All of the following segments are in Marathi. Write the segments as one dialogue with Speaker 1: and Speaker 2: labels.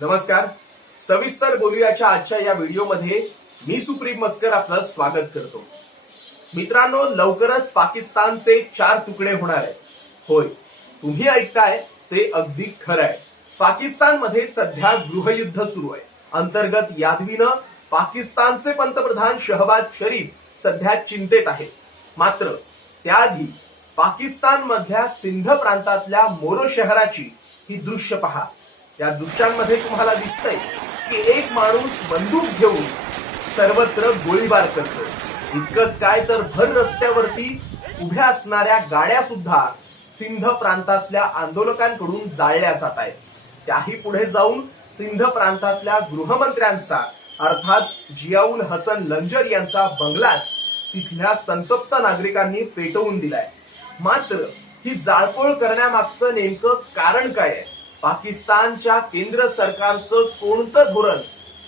Speaker 1: नमस्कार. सविस्तर बोलूयाच्या आजच्या या व्हिडिओमध्ये मी सुप्रीम मस्कर आपलं स्वागत करतो. मित्रांनो लवकरच पाकिस्तानचे चार तुकडे होणार आहेत. होय तुम्ही ऐकताय ते अगदी खरं आहे. पाकिस्तानमध्ये सध्या गृहयुद्ध सुरू आहे. अंतर्गत यादवीनं पाकिस्तानचे पंतप्रधान शहबाज शरीफ सध्या चिंतेत आहेत. मात्र त्याआधी पाकिस्तानमधल्या सिंध प्रांतातल्या मोरो शहराची ही दृश्य पहा. या दृश्यांमध्ये तुम्हाला दिसतंय की एक माणूस बंदूक घेऊन सर्वत्र गोळीबार करतो इतकंच काय तर भर रस्त्यावरती उभ्या असणाऱ्या गाड्या सुद्धा सिंध प्रांतातल्या आंदोलकांकडून जाळल्या जात आहेत. त्याही पुढे जाऊन सिंध प्रांतातल्या गृहमंत्र्यांचा अर्थात जियाउल हसन लंजर यांचा बंगलाच तिथल्या संतप्त नागरिकांनी पेटवून दिलाय. मात्र ही जाळपोळ करण्यामागचं नेमकं कारण काय आहे? पाकिस्तानच्या केंद्र सरकारचं कोणतं धोरण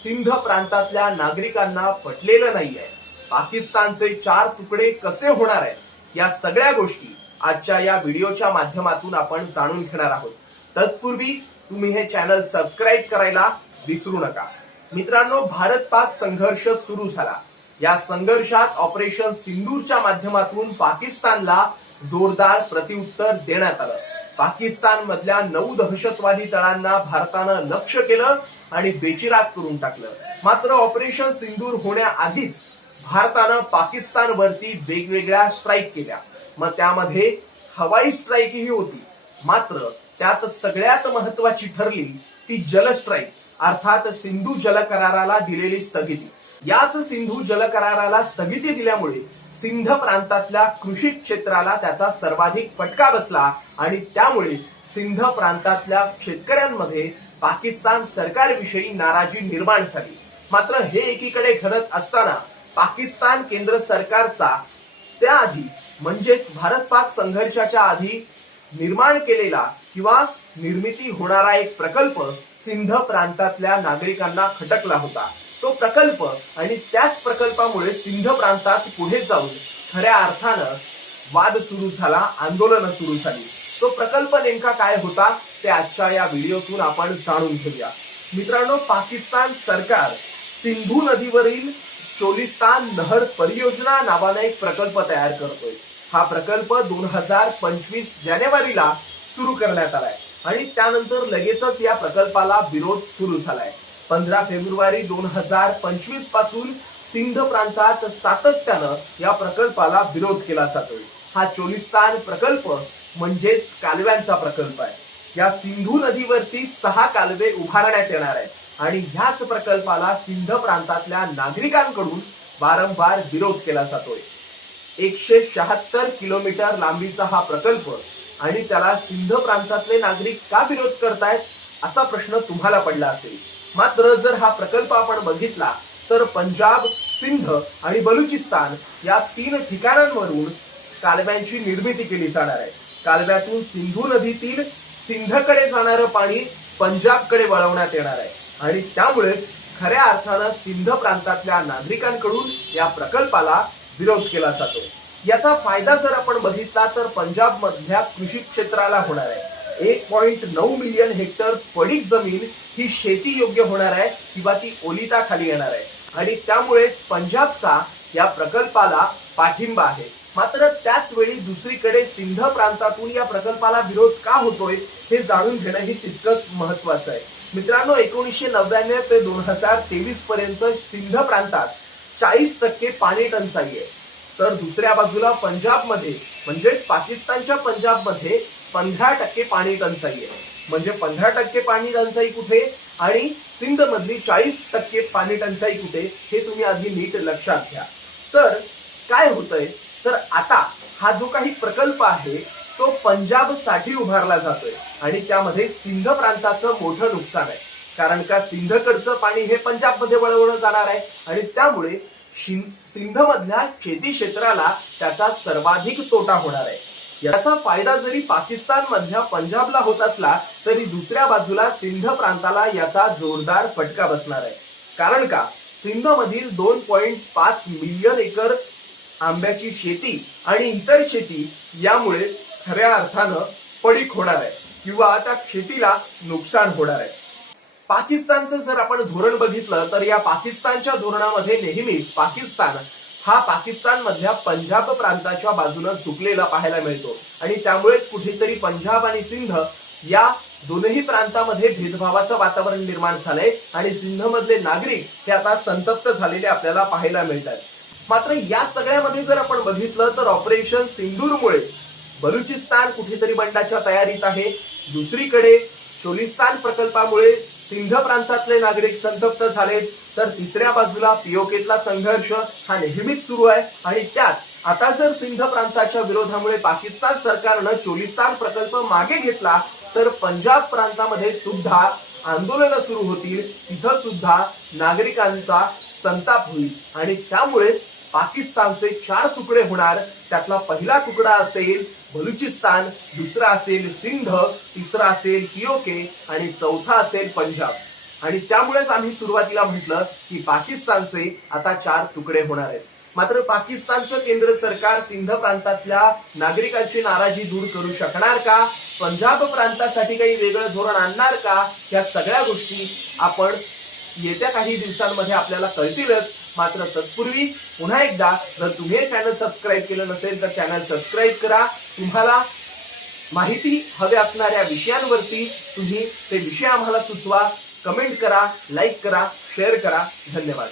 Speaker 1: सिंध प्रांतातल्या नागरिकांना पटलेलं नाहीये? पाकिस्तानचे चार तुकडे कसे होणार आहेत? या सगळ्या गोष्टी आजच्या या व्हिडिओच्या माध्यमातून आपण जाणून घेणार आहोत. तत्पूर्वी तुम्ही हे चॅनल सबस्क्राईब करायला विसरू नका. मित्रांनो भारत पाक संघर्ष सुरू झाला. या संघर्षात ऑपरेशन सिंदूरच्या माध्यमातून पाकिस्तानला जोरदार प्रतिउत्तर देण्यात आलं. पाकिस्तान मधल्या नऊ दहशतवादी तळांना भारतानं लक्ष केलं आणि बेचिराग करून टाकलं. मात्र ऑपरेशन सिंदूर होण्याआधीच भारतानं पाकिस्तानवरती वेगवेगळ्या स्ट्राईक केल्या. मग त्यामध्ये हवाई स्ट्राईकही होती. मात्र त्यात सगळ्यात महत्वाची ठरली ती जल स्ट्राईक अर्थात सिंधू जल कराराला दिलेली स्थगिती. याच सिंधू जल कराराला स्थगिती दिल्यामुळे सिंध प्रांतातल्या कृषी क्षेत्राला त्याचा सर्वाधिक फटका बसला आणि त्यामुळे सिंध प्रांतातल्या शेतकऱ्यांमध्ये पाकिस्तान सरकारविषयी नाराजी निर्माण झाली. मात्र हे एकीकडे घडत असताना पाकिस्तान केंद्र सरकारचा त्याआधी म्हणजेच भारत पाक संघर्षाच्या आधी निर्माण केलेला किंवा निर्मिती होणारा एक प्रकल्प सिंध प्रांतातल्या नागरिकांना खटकला होता. तो प्रकल्प आणि त्याच प्रकल्पामुळे सिंध प्रांतात पुढे जाऊन खऱ्या अर्थानं वाद सुरू झाला आंदोलन सुरू झाली. तो प्रकल्प नेमका काय होता ते आजच्या या व्हिडिओतून आपण जाणून घेऊया. मित्रांनो पाकिस्तान सरकार सिंधू नदीवरील चोलिस्तान नहर परियोजना नावाने एक प्रकल्प तयार करतोय. हा प्रकल्प दोन हजार पंचवीस जानेवारीला सुरू करण्यात आलाय. आणि त्यानंतर लगेचच या प्रकल्पाला विरोध सुरू झालाय. पंधरा फेब्रुवारी दोन हजार पंचवीसपासून सिंध प्रांतात सातत्यानं या प्रकल्पाला विरोध केला जातोय. हा चोलिस्तान प्रकल्प म्हणजेच कालव्यांचा प्रकल्प आहे. या सिंधू नदीवरती सहा कालवे उभारण्यात येणार आहेत आणि ह्याच प्रकल्पाला सिंध प्रांतातल्या नागरिकांकडून वारंवार विरोध केला जातोय. एकशे शहात्तर किलोमीटर लांबीचा हा प्रकल्प आणि त्याला सिंध प्रांतातले नागरिक का विरोध करतायत असा प्रश्न तुम्हाला पडला असेल. मात्र जर हा प्रकल्प आपण बघितला तर पंजाब सिंध आणि बलुचिस्तान या तीन ठिकाणांवरून कालव्यांची निर्मिती केली जाणार आहे. कालव्यातून सिंधू नदीतील सिंधकडे जाणारं पाणी पंजाबकडे वळवण्यात येणार आहे. आणि त्यामुळेच खऱ्या अर्थानं सिंध प्रांतातल्या नागरिकांकडून या प्रकल्पाला विरोध केला जातो. याचा फायदा जर आपण बघितला तर पंजाबमधल्या कृषी क्षेत्राला होणार आहे. एक पॉईंट नऊ मिलियन हेक्टर पडीक जमीन ही शेती योग्य होणार आहे किंवा ती ओलिताखाली येणार आहे. आणि त्यामुळेच पंजाबचा या प्रकल्पाला पाठिंबा आहे. मात्र त्याच वेळी दुसरीकडे सिंध प्रांतातून या प्रकल्पाला विरोध का होतोय हे जाणून घेणं हे तितकंच महत्वाचं आहे. मित्रांनो एकोणीसशे नव्याण्णव ते दोन हजार तेवीस पर्यंत सिंध प्रांतात चाळीस टक्के पाणी टंचाई आहे. तर दुसऱ्या बाजूला पंजाबमध्ये म्हणजेच पाकिस्तानच्या पंजाबमध्ये पंधरा टक्के पाणी टंचाई आहे. म्हणजे पंधरा टक्के पाणी टंचाई कुठे आणि सिंध मधली चाळीस टक्के पाणी टंचाई कुठे हे तुम्ही आधी नीट लक्षात घ्या. तर काय होतंय? तर आता हा जो काही प्रकल्प आहे तो पंजाबसाठी उभारला जातोय आणि त्यामध्ये सिंध प्रांताचं मोठं नुकसान आहे. कारण का सिंधकडचं पाणी हे पंजाबमध्ये वळवलं जाणार आहे आणि त्यामुळे सिंध मधल्या शेती क्षेत्राला त्याचा सर्वाधिक तोटा होणार आहे. याचा फायदा जरी पाकिस्तान मधल्या पंजाबला होत असला तरी दुसऱ्या बाजूला सिंध प्रांताला याचा जोरदार फटका बसणार आहे. कारण का? सिंध मधील दोन पॉइंट पाच मिलियन एकर आंब्याची शेती आणि इतर शेती यामुळे खऱ्या अर्थानं पडीक होणार आहे किंवा त्या शेतीला नुकसान होणार आहे. पाकिस्तानचं जर आपण धोरण बघितलं तर या पाकिस्तानच्या धोरणामध्ये नेहमीच पाकिस्तान हा पाकिस्तानमधल्या पंजाब प्रांताच्या बाजूनं झुकलेला पाहायला मिळतो. आणि त्यामुळेच कुठेतरी पंजाब आणि सिंध या दोनही प्रांतामध्ये भेदभावाचं वातावरण निर्माण झालंय आणि सिंध मधले नागरिक हे आता संतप्त झालेले आपल्याला पाहायला मिळतात मात्र या सगळ्यामध्ये जर आपण बघितलं तर ऑपरेशन सिंदूरमुळे बलुचिस्तान कुठेतरी बंडाच्या तयारीत आहे. दुसरीकडे चोलिस्तान प्रकल्पामुळे सिंध प्रांतातले नागरिक संतप्त झालेत. तर तिसऱ्या बाजूला पीओकेतला संघर्ष हा नेहमीच सुरू आहे. आणि त्यात आता जर सिंध प्रांताच्या विरोधामुळे पाकिस्तान सरकारनं चोलिस्तान प्रकल्प मागे घेतला तर पंजाब प्रांतामध्ये सुद्धा आंदोलनं सुरू होतील. तिथं सुद्धा नागरिकांचा संताप होईल. आणि त्यामुळेच पाकिस्तानचे चार तुकडे होणार त्यातला पहिला तुकडा असेल बलुचिस्तान दुसरा असेल सिंध तिसरा असेल पीओके आणि चौथा असेल पंजाब. आणि त्यामुळेच आम्ही सुरुवातीला म्हटलं की पाकिस्तानचे आता चार तुकडे होणार आहेत. मात्र पाकिस्तानचं केंद्र सरकार सिंध प्रांतातल्या नागरिकांची नाराजी दूर करू शकणार का? पंजाब प्रांतासाठी काही वेगळं धोरण आणणार का? या सगळ्या गोष्टी आपण येत्या काही दिवसांमध्ये आपल्याला कळतीलच. मात्र तत्पूर्वी पुन्हा एकदा जर तुम्ही हे चॅनल सबस्क्राईब केलं नसेल तर चॅनल सबस्क्राईब करा. तुम्हाला माहिती हव्या असणाऱ्या विषयांवरती तुम्ही ते विषय आम्हाला सुचवा. कमेंट करा लाईक करा शेअर करा. धन्यवाद.